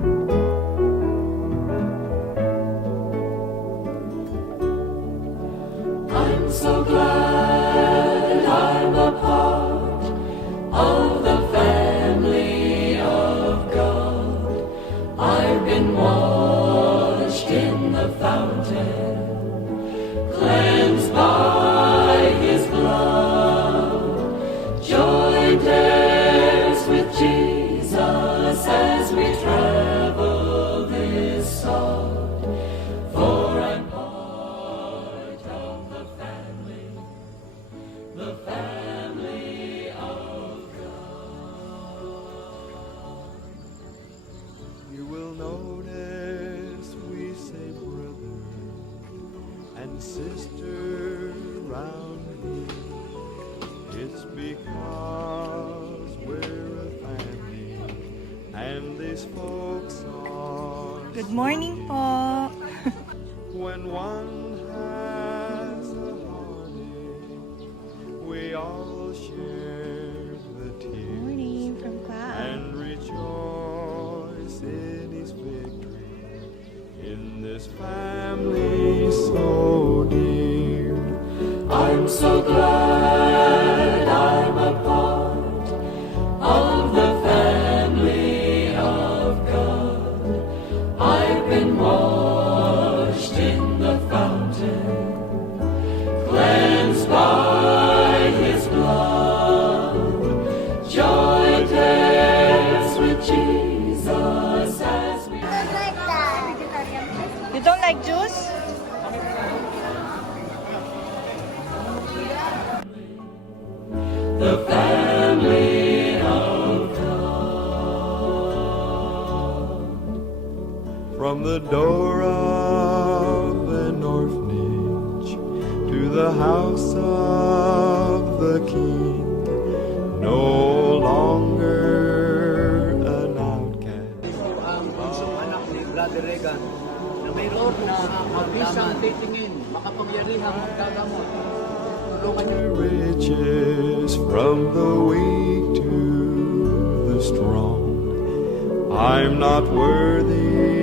I'm so glad I'm a part of the family of God. I've been washed in the fountain, cleansed by His blood. Joy dares with Jesus as we travel this sod. For I'm part of the family of God. You will notice we say brother and sister round here. It's because we're a family and these folks are. Good morning po. When one has a heartache, we all share the tears. Morning from class. And rejoice in His victory in this family so dear. I'm so glad I'm a part of the family of God. I've been washed in the fountain, cleansed by His blood. Joy dares with Jesus as we. You don't like juice? The family of God. From the door of an orphanage to the house of the King, no longer an outcast. Ang bunsong anak ni Brother Regan na mayroon na mabisang titingin, makapangyarihang maggagamot. Tulungan niyo. Riches from the weak to the strong. I'm not worthy